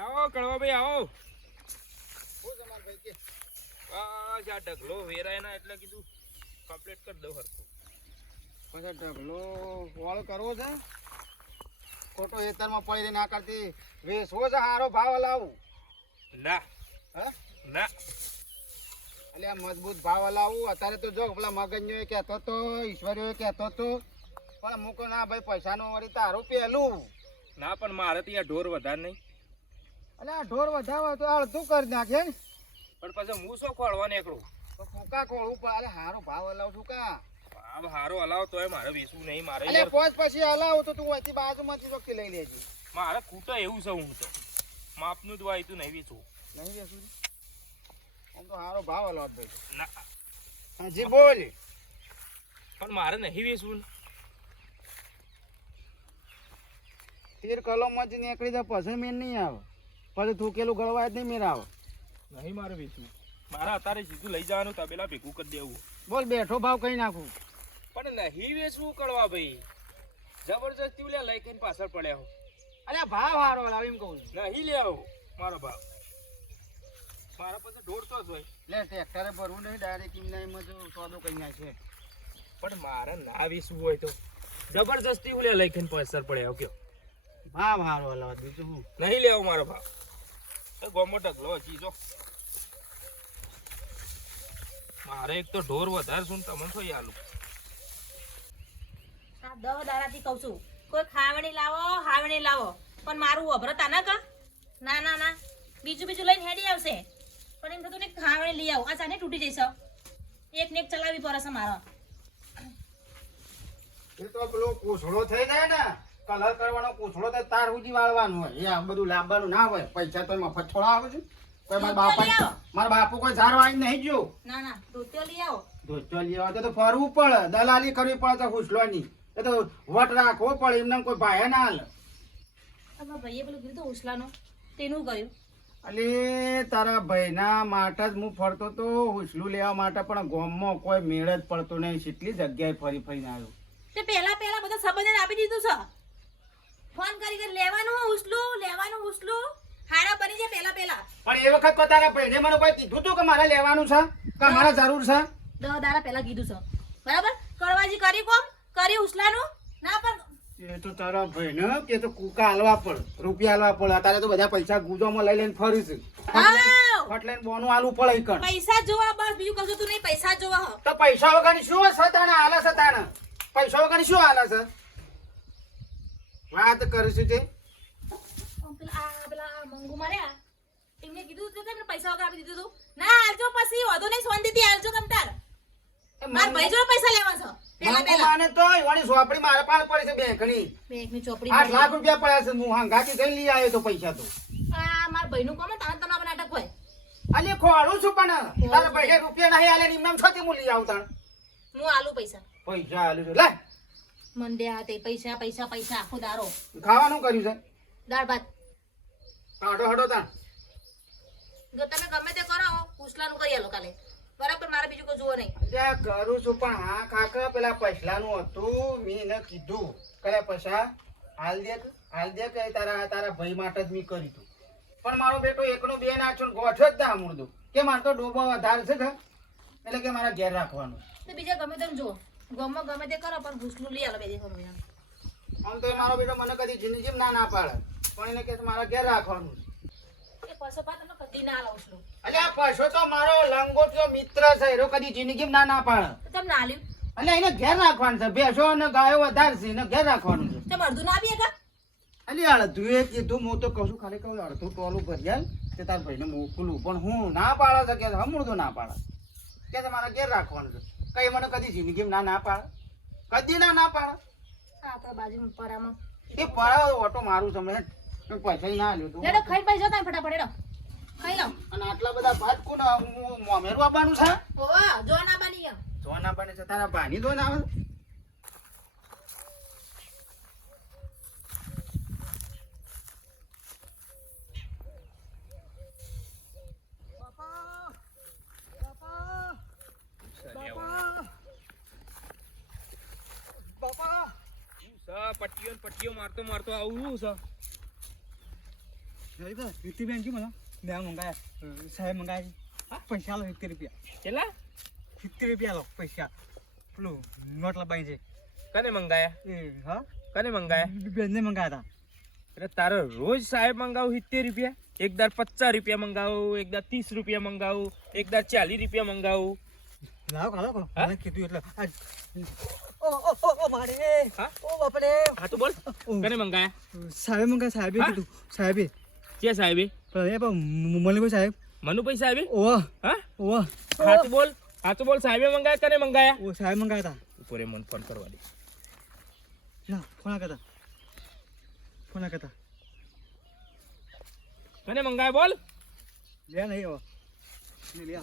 આવો કડવા ભાઈ આવો. બસ આ ઢગલો વેરાય ના એટલે કીધું કમ્પ્લીટ કરી દઉં હરખું. પછી ઢગલો વાળો કરવો છે, ખોટો હેતરમાં પડી ના કરતી વેસવો છે, સારો ભાવ લાવું ના હા ના એટલે આ મજબૂત ભાવ લાવું. અત્યારે તો જો પેલા મગજનો કહેતો હતો, ઈશ્વરીઓ કહેતો હતો, પણ મૂકો ના ભાઈ પૈસાનું વળી તારું પેલું ના. પણ મારે ત્યાં ઢોર વધારે નહીં. એટલે આ ઢોર વધારે તો અડધું કરી નાખે ને. પણ પછી હું શું ખોળવા નીકળું? તો ફૂકા ખોળવું પડે. અરે સારો ભાવ હલાવું છું કા ભાવ હારો હલાવ તોય મારે વેચવું નહીં. મારે એટલે પોચ પછી હલાવું તો તું અહીંથી બાજુમાંથી વખતે લઈ લેજે. મારે ખૂટો એવું છે, હું તો માપનું જ વાય તું નહીં વેચવું. નહીં વેચું આમ તો સારો ભાવ હલાવ ભાઈ. ના હાજી બોલ. પણ મારે નહીં વેચવું. 13 કલોમાંથી નીકળી જાય પછી મેં નહીં આવે, પછી થૂકેલું ગળવાય જ નહીં મેર આવે. નહીં મારે વેચવું. મારે અત્યારે સીધું લઈ જવાનું તબેલા ભેગું કરી દેવું. બોલ બેઠો ભાવ કઈ નાખું. પણ નહીં વેચવું કડવા ભાઈ. જબરજસ્તી લે લઈ કઈ પાછળ પડ્યા હો. અરે ભાવ સારો હલાવ એમ કહું છું. નહીં લેવો મારો ભાવ. મારા પાસે 150 જ હોય. લે ટ્રેક્ટરે ભરવું નહીં, ડાયરેક્ટ એમાં જો સોદો કઈ નાખે. પણ મારે ના વેચવું હોય તો જબરજસ્તી લે લઈ કઈ પાછળ પડ્યા કયો. ભાવ સારો હલાવ બીજું હું નહીં લેવો મારો ભાવ. ગોમો ઢગલો હજી જો મારે એક તો ઢોર વધારે શું તમને શું આલું. આ 10 દાડાથી કહું છું કોઈ ખાવણી લાવો પણ મારું વભરતા ના કા. ના ના ના બીજું લઈને હેડી આવશે, પણ એમ થતું ને ખાવણી લઈ આવું. આ ચાને તૂટી જઈશ. એક ને એક ચલાવવી પડે છે મારો. એ તો પેલો કોસળો થઈ જાય ને, કલર કરવાનો કોસળો થાય તાર સુધી વાળવાનું હોય. એ આ બધું લાવવાનું ના હોય. પૈસા તો મફત થોડા આવે છે. કોઈ મારા બાપુ કોઈ ઝાર વાળી નહીં જો. ના ના ધોતિયો લઈ આવો. ધોતિયો લઈ આવો તો ફરવું પડે, દલાલી કરવી પડે તો હુસલોની. એ તો વટ રાખવો પડે, એમને કોઈ ભાઈ ના હાલે. તમારા ભાઈએ પેલું કીધું ઉસલાનું તેનું કર્યું. અલે તારા ભાઈના માટે જ હું ફરતો તો હુસલું લેવા માટે, પણ ગામમાં કોઈ મેળ જ પડતો નહીં. કેટલી જગ્યાએ ફરી ફરીને આવ્યો. તે પહેલા બધા સંબંધને આપી દીધું છે. ફોન કરી લેવાનું ઉસલું હારા બની જાય પહેલા. પણ એ વખત તો તારા ભાઈને મને કોઈ કીધું તું કે મારે લેવાનું છે કે મારે જરૂર છે? 10 દાડા પહેલા કીધું છે બરાબર. કડવાજી કરી કોમ કરી ઉસલાનું ના. પણ એ તો તારા ભાઈને કે તો કુકા હાલવા પડે, રૂપિયા હાલવા પડે. અત્યારે તો બધા પૈસા ગુજોમાં લઈ લઈને ફરી છે. ફટ લઈને બોનું હાલવું પડે. કણ પૈસા જોવા બસ બીજું કશું તું નહીં. પૈસા જોવા તો પૈસા વગરની શું સતાણા હાલે સતાણા? પૈસા વગરની શું હાલે છે? વાત કરીશું તે પેલા મંગુ માર્યા એમને કીધું કે પૈસા વગર આપી દીધું તું. ના હાલજો પછી વધુ નહીં શાંતિથી હાલજો તમતાર. માર ભાઈ જોડે પૈસા લેવા છે પહેલા. માને તો ઈવાની સોપડી મારા પાસે પડી છે બેંકની ચોપડી 8 લાખ રૂપિયા પડ્યા છે. હું હંગાથી જઈને લઈ આવ્યો તો પૈસા તો. આ માર ભાઈનું કોમ તાન તના નાટક હોય. અલી ખોળું છું પણ તારા ભાઈને રૂપિયા નહીં આલે એમ નામ છોતી હું લઈ આવતા. હું આલુ પૈસા આલુ લે મંડે હાથે પૈસા આખો દારો. ખાવાનું કર્યું છે? દાળ ભાત. હડો તા જો તમે ગમે તે કરો ઉસલાનું કરી આલો કાલે બરાબર. મારે બીજું કોઈ જોવો નહીં. ત્યાં કરું છું પણ હા કાકા પેલા પૈસલાનું હતું. મેં એને કીધું કયા પૈસા હાલ દે કે તારા ભાઈ માટે જ મેં કર્યું હતું. પણ મારો બેટો એકનો બે નાખ્યો ને ગોઠો જ ના મૂળદો કે મારે તો ડોબો વધારે છે એટલે કે મારા ઘેર રાખવાનું. તો બીજા ગમે તેમ જુઓ ગમમાં ગમે તે કરો પણ ઘૂસલું લઈ આલો બે દિવસ. આમ તો મારો બેટો મને કદી જિંદગી ના પાડે, પણ એને કે મારા ઘેર રાખવાનું. એ પૈસો પા તમે કદી ના આલો ઉસલું. અલ્યા પૈસો તો મારો લંગોટિયો મિત્ર છે, એનો કદી જિંદગી ના પાડે. તો તમે ના આલ્યું. એટલે એને ઘેર રાખવાનું છે. ભેંસો અને ગાયો વધારે છે, એને ઘેર રાખવાનું છે. તમે અડધું ના આપીએ કા? અલી અડધું એ કીધું. હું તો કહું છું ખાલી કહું અડધું ટોલું ભર્યા તે તાર ભાઈને મોકલું, પણ હું ના પાડે છે કે હમણાં તો ના પાડે કે મારા ઘેર રાખવાનું છે. કઈ મને કદી જિંદગી ના પાડે, કદી ના પાડે. આપણા બાજુમાં પરામાં એ પરાવ ઓટો મારું છે મેં પૈસા ના લ્યો તું. લેડો ખાઈ પૈસા તા ફટાફટ લેડો ખાઈ લો. અને આટલા બધા ભાત કોણ મોમેરું આપવાનું છે? તારા ભાની દો ને આવે પટ્ટીઓ ને પટ્ટીઓ મારતો મારતો આવું છે. રીતિ બેન કે મને મેં મંગાયા સાહેબ મંગાયા પૈસા લો 70 રૂપિયા કેટલા 70 રૂપિયા લો પૈસા પેલું નોટ લબાઈ છે કને મંગાયા? એ હા કને મંગાયા? બેનને મંગાયા એટલે તારે રોજ સાહેબ મંગાવું 70 રૂપિયા, એક દાર 50 રૂપિયા મંગાવું, એક દાર 30 રૂપિયા મંગાવું, એક દાર 40 રૂપિયા મંગાવું. હતા લાવો હા? મને કીધું એટલે ઓ મારે હા? ઓ બાપરે હા તું બોલ, કને મંગાયા? સાહેબે મંગાયા સાહેબે હા? કીધું સાહેબે કે સાહેબે? પણ એ પણ મને કોઈ સાહેબ મનુભાઈ સાહેબે? ઓ હા ઓ હા તું બોલ, હા તું બોલ, સાહેબે મંગાયા કને મંગાયા? ઓ સાહેબ મંગાયા ઉપરે મને ફોન કરવા દે. હતા ના ફોન કરતા કને મંગાયા બોલ? લે નહીં હવે લે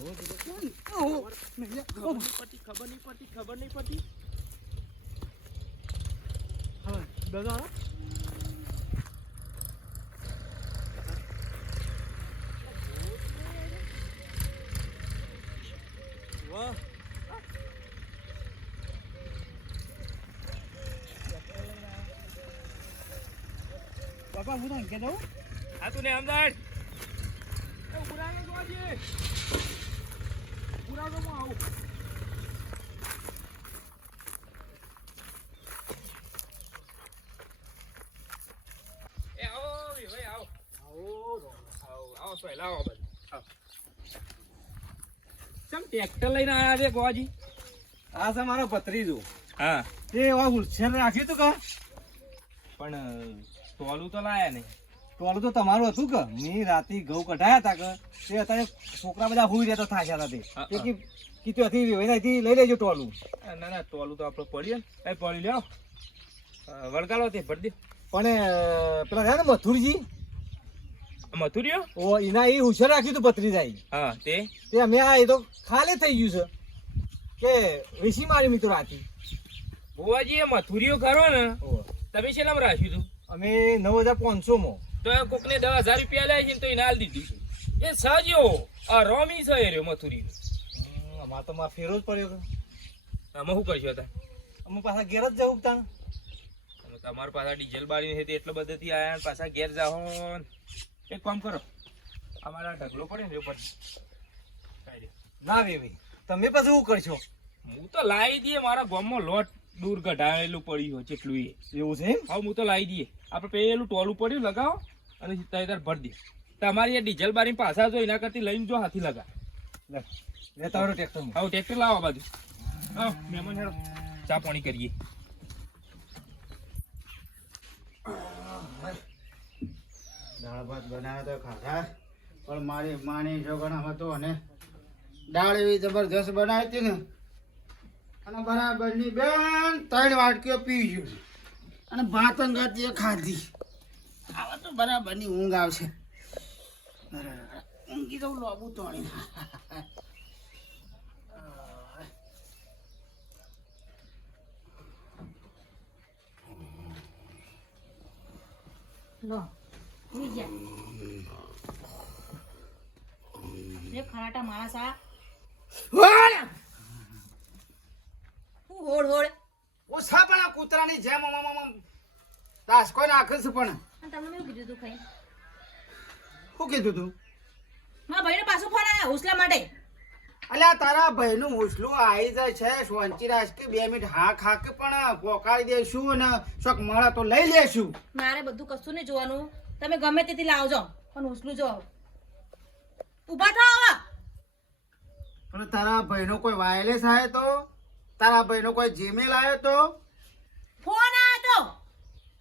ખબર નહીં પડતી. હા દાદા વાહ બાપા હું તો કે દઉં હા તું ને અમદાવાદ પુરાનો જોજે, પુરાનો માં આવું. એ આવો ભાઈ આવો આવો પહેલા આવો બધું આવો. કેમ ટ્રેક્ટર લઈને આવ્યા છે ગોવાજી? આ છે મારો ભત્રીજો હા એ એવા હુલસેલ રાખ્યું તું કા પણ ટોલું તો લાયા નહીં. ટોલું તો તમારું હતું કે મેં રાતે ઘઉં કઢાયા હતા કે તે અત્યારે છોકરા બધા હુઈ રહ્યા તો થાક્યા હતા તે કીધું હતી વેનાઈથી લઈ લેજો ટોલું. ના ના ટોલું તો આપણે પડીએ ને પડી લ્યો વળગાલો તે ભરી દે. પણ પેલા રહ્યા ને મથુરજી મથુરીઓ? ઓ એના એ હુશિયાર રાખ્યું તું ભત્રીજાઈ હા તે અમે આ એ તો ખાલી થઈ ગયું છે કે વીસી મારી મિત્રો રાતી બુવાજી એ મથુરીઓ કરો ને તમે શેલામાં રાખ્યું હતું? અમે 9500 માં તો કોકને 10,000 રૂપિયા લે છે ને તો એને હાલ દીધું છે. એ સહજો આ રોમી છે એ રહ્યો મથુરી. અમારે તો માં ફેરો જ પડ્યો કે આમાં શું કરશો હતા? અમે પાછા ઘેર જ જવું તા તમારા પાછા ડીઝલ બારી હતી એટલે બધેથી આયા ને પાછા ઘેર જાઓ ને. એક કામ કરો, અમારા ઢગલો પડે ને ઉપર ના વેવી તમે પછી શું કરશો? હું તો લાવી દઈએ, મારા ગામમાં લોટ દૂર કઢાવેલું પડ્યું હોય જેટલું એ. એવું છે એમ? હા હું તો લાવી દઈએ. આપણે પેલું ટોલું પડ્યું લગાવો અને તાર ભરી દે. તમારી એ ડીઝલ બારી પાછા જો એના કરતી લઈને જો હાથી લગા લેતા આવડો ટ્રેક્ટર આવું ટ્રેક્ટર લાવો બાજુ. હા મહેમાન હેડો ચા પાણી કરીએ. દાળ ભાત બનાવ્યા તો ખાધા પણ મારી માની છોકરા હતો અને દાળ એવી જબરજસ્ત બનાવી હતી ને અને બરાબરની બેન 3 વાટકીઓ પી ગયું અને ભાત અંગાતી ખાધી. હવે તો બરાબરની ઊંઘ આવશે. ઊંઘી તો લોબું તોણી. લો ઉઈ જા રે ખરાટા માણસ આ હું હોડ હોડ ઓછા પણ આ કૂતરાની જેમ દાસકો નાખે છે પણ અને તમને મેં કીધું તું ખાઈ શું કીધું તું? મારા ભાઈને પાછો ફોન આવ્યો હોસલા માટે. અલ્યા તારા ભાઈનું હોસલું આવી જાય છે સોંચી રાખ કે 2 મિનિટ હા ખાકે પણ પોકાળી દેશું અને શોક મળે તો લઈ લેશું. મારે બધું કશું નહીં જોવાનું, તમે ગમે તેથી લાવજો પણ હોસલું જો. ઊભા થાઓ હવે. પણ તારા ભાઈનો કોઈ વાયરલેસ આવ્યો તો, તારા ભાઈનો કોઈ જીમેલ આવ્યો તો ફોન આવ્યો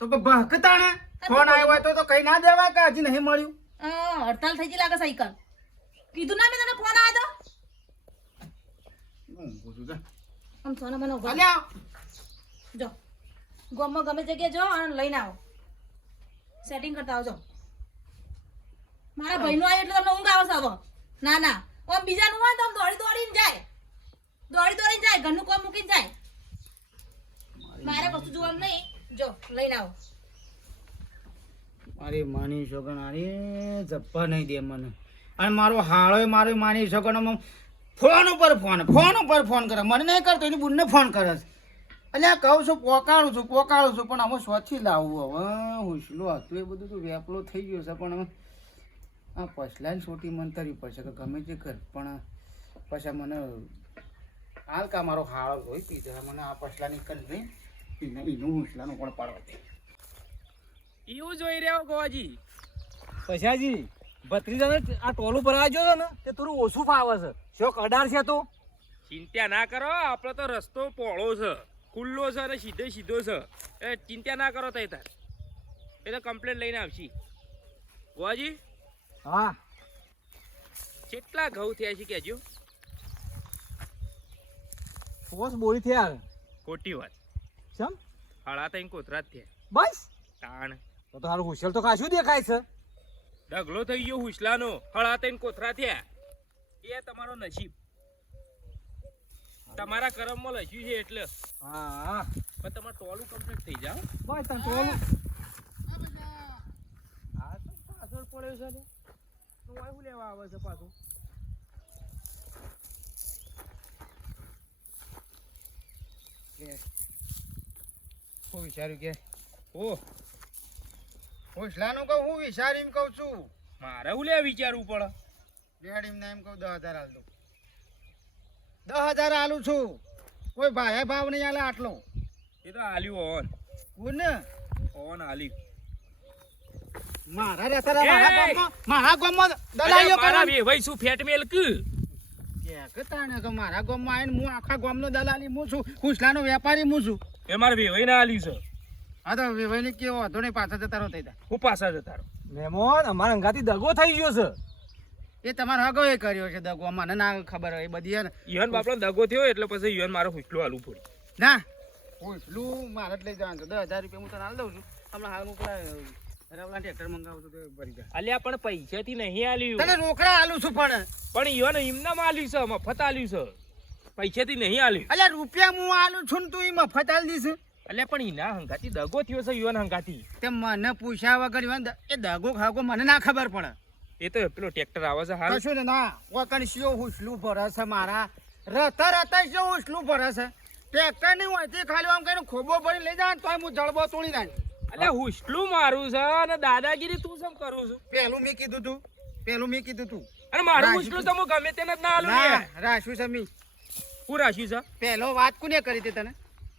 તો બહકતાણે ફોન આવ્યો હોય તો કઈ ના દેવાય કે હજી નહીં મળ્યું? હડતાલ થઈ ગઈ લાગે સાયકલ. કીધું ના મેં તને ફોન આવ્યો તો આમ સોના મને ઉભા અલ્યા જો ગામમાં ગમે જગ્યાએ જો અને લઈને આવો, સેટિંગ કરતા આવજો. મારા ભાઈનું આવ્યું એટલે તમને ઊંઘ આવે છે હવે. ના ના આમ બીજાનું હોય તો આમ દોડી દોડીને જાય, ઘરનું કામ મૂકીને જાય. લઈને આવો. મારી માની છોકરા અરે જપ્પા નહીં દે મને. અને મારો હાળો મારો માની છોકરાનો ફોન ઉપર ફોન કરે. મને નહીં કરતો એની બુનને ફોન કરે છે. એટલે આ કહું છું પોકાળું છું પણ આમાં સ્વચ્છી લાવવું હવે હુસલો હતું એ બધું તો વેપલો થઈ ગયો છે. પણ હવે આ પછલાને છોટી મન તરવી પડશે કે ગમે તે કર પણ પછી મને હાલ કા મારો હાળો ધોઈ પીધે મને આ પછલાની કરી દઈ એનું હુસલાનું પણ પાડવા દે. એવું જોઈ રહ્યો ગોવાજી. પછાજી ભત્રીજાને આ ટોલું ભરાવા જો ને તે થોડું ઓછું ફાવે છે. શોક અડાર છે તો ચિંતા ના કરો, આપણો તો રસ્તો પહોળો છે, ખુલ્લો છે અને સીધો છે. એ ચિંતા ના કરો તઈ તાર. એ તો કમ્પ્લેટ લઈને આવશી. ગોવાજી હા કેટલા ઘઉં થયા છે કહેજો. પોસ બોરી થયા. ખોટી વાત. સમ હાડા તઈ કોતરા જ થયા. બસ તાણ તો તારું હુશલ તો કાશું દેખાય છે. ઢગલો થઈ ગયો હુસલાનો. હળા તઈ કોતરા થયા. એ તમારો નસીબ. તમારા કરમમાં લખ્યું છે એટલે. હા પણ તમારે ટોલું કમ્પ્લીટ થઈ જાવ. બસ તને ટોલું આ તો પાછળ પડ્યો છે ને. તો વાયુ લેવા આવે છે પાછું. હું વિચાર્યું કે ઓહ હુસલાનું કહું હું વિચારીને કહું છું. મારે હું લે વિચારવું પડે. રેડીને એમ કહું 10,000 હાલ દઉં. 10,000 હાલું છું. કોઈ ભાઈ ભાવ નહીં હાલે આટલો. એ તો આલ્યું ઓન. કોને ઓન આલ્યું. મારા રહેતા મારા ગામમાં દલાલીઓ મારા કરે. બે ભાઈ શું ફેટ મેલ કે કે તાણે કે મારા ગામમાં આવીને હું આખા ગામનો દલાલી હું છું. હુસલાનો વેપારી હું છું. એ મારા બે ભાઈ ને આલ્યું છે. હા તો વેવાઈને કેવો હતો નહીં પાછા જતા રહો થઈ હું પાછા જતા રહો. મહેમાન અમારા અંગાથી દગો થઈ ગયો છે. એ તમારો હગો એ કર્યો છે દગો. મને ના ખબર હોય એ બધી હે ને. ઈવન બાપડો દગો થયો એટલે પછી ઈવન મારો હુસલો આલું પડ્યું. ના હુસલું મારે જ લઈ જવાનું છે. 10,000 રૂપિયા હું તને હાલ દઉં છું. હમણાં હાલ હું પેલા રાવલા ટ્રેક્ટર મંગાવું તો ભરી જાય. અલ્યા પણ પૈસાથી નહીં આલ્યું. તને રોકડા હાલું છું પણ પણ ઈવન એમનામ આલ્યું છે, મફત આલ્યું છે. પૈસાથી નહીં આલ્યું. અલ્યા રૂપિયા હું હાલું છું ને તું એ મફત હાલ દીશ. અલ્યા પણ એના હંગાથી દગો થયો છે ઈવન હંગાથી. તે મને પૂછ્યા વગર ઈવન એ દગો ખાગો મને ના ખબર પડે. એ તો પેલો ટ્રેક્ટર આવે છે હાલ. કશું ને ના વકન શિયો હુસલું ભરે છે મારા. રતા શિયો હુસલું ભરે છે. ટ્રેક્ટર ની હોય તે ખાલી આમ કઈને ખોબો ભરી લઈ જાય તો હું જળબો તોડી નાખ. અલ્યા હુસલું મારું છે અને દાદાગીરી તું કેમ કરું છું? પેલું મેં કીધું તું. અને મારું હુસલું તો હું ગમે તેને જ ના આલું ના લે. રાખ્યું છે મી. હું રાખ્યું છે? પેલો વાત કોને કરી હતી તને?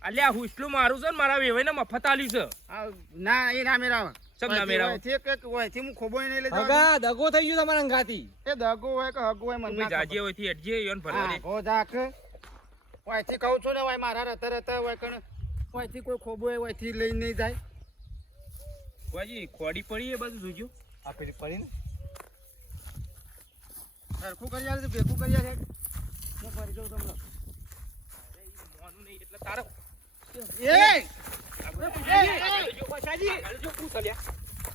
અલ્યા હુસલું મારું છે ને મારા વેવાઈને મફત આલ્યું છે. આ ના એ ના મેરાવ. ચમ ના મેરાવ? હોયથી હું ખોબો નહીં લઈ જાઉં. હગા દગો થઈ ગયો તમારા અંગાથી. એ દગો હોય કે હગો હોય મને તું ના જાજે ખબર. હોયથી અડજે ઈવન ભરવા દે. હો જાક. હોયથી કહું છું ને હોય મારા રતા હોય કણ હોયથી કોઈ ખોબો હોય હોયથી લઈ નહીં જાય. બાજી ખોડી પડી એ બધું જોજો. આ પેલી પડી ને સરખું કરી આલે ભેગું કરી આલે. હું ફરી જાઉં તમને. મોનું નહીં એટલે તારો. એ પછાજી આગળ જો પૂછ અલ્યા.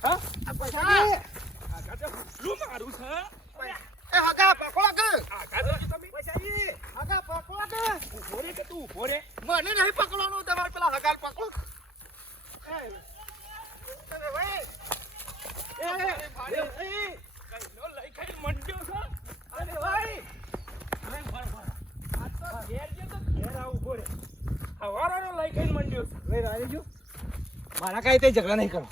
હા આ પછાડી. આગળ તો હુસલું મારું છે. એ હગા પકડો કે આગળ જોજો તમે. પછાજી હગા પકડો કે ઉભો રે કે તું ઉભો રે. મને નહીં પકડવાનું તમારે પેલા હગાલ પકડો. એ ભાઈ કઈનો લઈ ખાઈ મંડ્યો છે. અરે ભાઈ અરે ભર આ તો ઘેર જે તો ઘેર આ ઉભો રે. હવારાનો લઈ ખાઈ મંડ્યો છે. લઈ રાઈ જો મારા કાંઈ તે ઝઘડા નહીં કરો.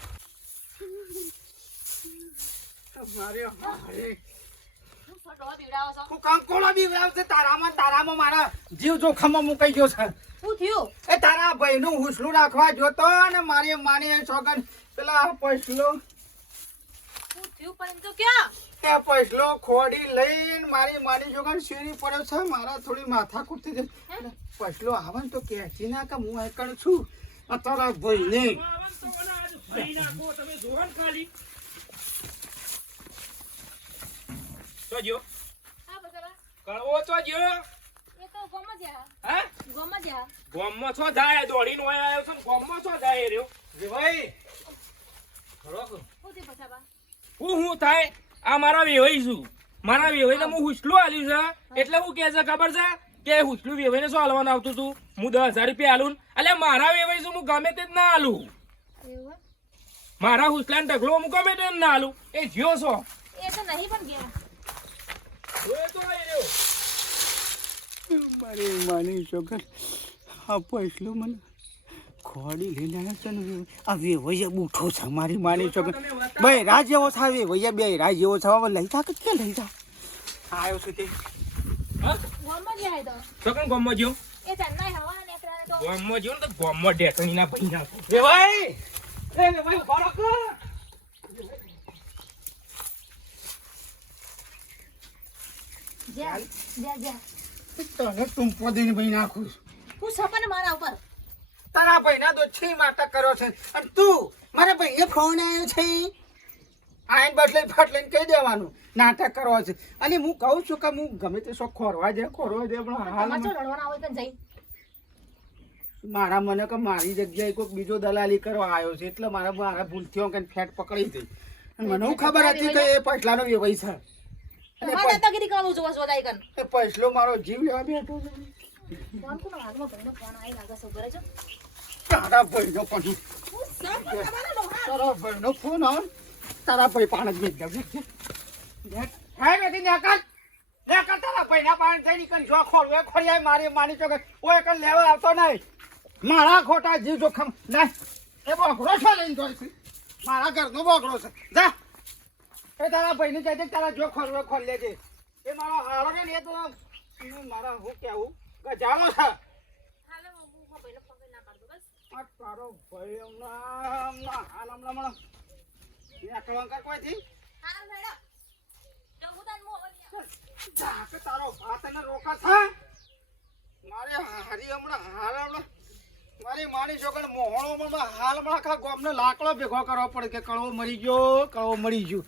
હું કંકોળો બીવડાવ છે તારામાં મારા જીવ જોખમમાં મુકાઈ ગયો છે. શું થયું? એ તારા ભાઈનું હુસલું રાખવા જોતો ને મારી માની સોગન પેલા પૈસલો શું થયું પણ એમ તો ક્યાં? એ પૈસલો ખોડી લઈને મારી માની સોગન શેરી પડ્યો છે. મારા થોડી માથા કૂટતી છે. પૈસલો આવે ને તો કહેતી ના કે હું એકણ છું તારા ભાઈને. આવાન તો મને આજ ભરી નાખો તમે જોહન ખાલી. તો જો હા બગલા કળવો તો જો. એ તો ગોમાં જ્યા. હા ગોમાં જ્યા. ગોમમાં છો જાય દોડીને ઓય આવ્યો છે ને ગોમમાં છો જાય રહ્યો. ભાઈ ખરો શું થયું પછાબા? હું થાય આ મારા વેવાઈ છું. મારા વેવાઈને હું હુસલું આલ્યું છે એટલે હું કહે છે ખબર છે કે હુસલું વેવાઈને શું આલવાનું આવતું હતું? હું 10,000 રૂપિયા આલું. એટલે મારા વેવાઈ છું હું ગમે તે જ ના આલું. એવું મારા હુસલાન ઢગલો મૂકો બેટે ના હાલું એ જ્યો છો એ તો નહીં પણ ગયા ઓય તો આઈ રહ્યો મારી માની છોકર આ પૈસલો મને ખોડી લઈને આવ્યો છે ને આ વેવૈયા બૂઠો છે મારી માની છોકર બે રાજ જેવો છે વેવૈયા બે રાજ જેવો છે હવે લઈ જા કે લઈ જા આવ્યો છે તે હા ગોમમાં ગયા તો સકન ગોમમાં જ્યો એ ચાંદના હવા ને એકરા તો ગોમમાં જ્યો ને તો ગોમમાં ડેકણી ના પૈ ના એ ભાઈ ઉભા રાખો. જા જા જા તને ટૂંપો દઈને ભાઈ નાખું છું. હું સપન મારા ઉપર તારા ભાઈના તો છે નાટક કર્યો છે અને તું મારા ભાઈએ ફોન આવ્યો છે આઈન બદલે ફાટલે કહી દેવાનું નાટક કરવા છે અને હું કહું છું કે હું ગમે તે શોખ ખોરવા દે પણ હાલ તમાચો લડવાના હોય કે જઈ મારા મને કે મારી જગ્યાએ કોઈક બીજો દલાલી કરવા આવ્યો છે એટલે મારા ભૂલથી કે ફેટ પકડી હતી અને મને હું ખબર હતી કે એ પૈસલાનો વ્યવહાર છે તમારે દાદાગીરી કરવાનું જોવા જોડાઈ કન એ પૈસલો મારો જીવ લેવા બેઠો છે ફોન કોનો હાથમાં ભાઈનો ફોન આવી લાગે છે ઘરે જો તારા ભાઈનો પણ હું સબ તમારા લોહા તારા ભાઈનો ફોન આવે તારા ભાઈ પાણ જ મેં દઉં હે બેટી નેકલ તારા ભાઈના પાણ જઈને કન જો ખોલવે ખોલી મારી માની ચોકે ઓય કન લેવા આવતો નહીં મારા ખોટા જીવ જોખમ ના એ બોકડો છે લઈને જોઈ છે મારા ઘરનો બોકડો છે જા એ તારા ભાઈને કહેજે તારા જો ખોલવે ખોલ લેજે એ મારો હારો ને એ તો મારા હું કેવું ગજાલો છે હાલો હું ભાઈનો ફોન ના પાડતો બસ આ તારો ભાઈ હમણાં કળંકર કોઈથી હાલ મેડમ જમુદાન મો કે તારો ભાત એને રોકા છે મારે હારી હમણાં મારી માની છોકર મોહણોમાં હાલ હમણાં આખા ગામને લાકડો ભેગો કરવો પડે કે કળવો મરી ગયો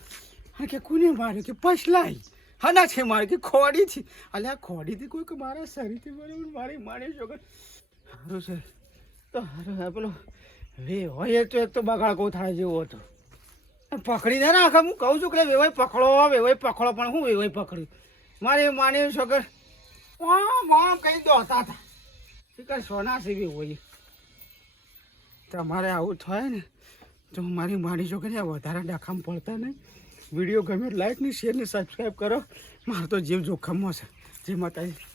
અને કે કોને માર્યો કે પછલાઈ હના છે મારે કે ખોડીથી અલ્યા ખોડીથી કોઈ કે મારા શરીરથી મારે મારી માની છોકર સારું છે તો સારું પેલો વે હોય તો એક તો બગાડ કોથળા જેવો હતો પકડી દે ને આખા હું કહું છું કે વેવાય પકડો પણ હું વેવાય પકડ્યું મારી માની છોકર કઈ દોતા હતા શિકર સોના સીવી હોય તમારે આવું થાય ને તો મારી માની છોકરી આ વધારે ડાખામ પડતા નહીં વિડીયો ગમે લાઈક ને શેર ને સબસ્ક્રાઈબ કરો મારો તો જીવ જોખમમાં છે જે માતાજી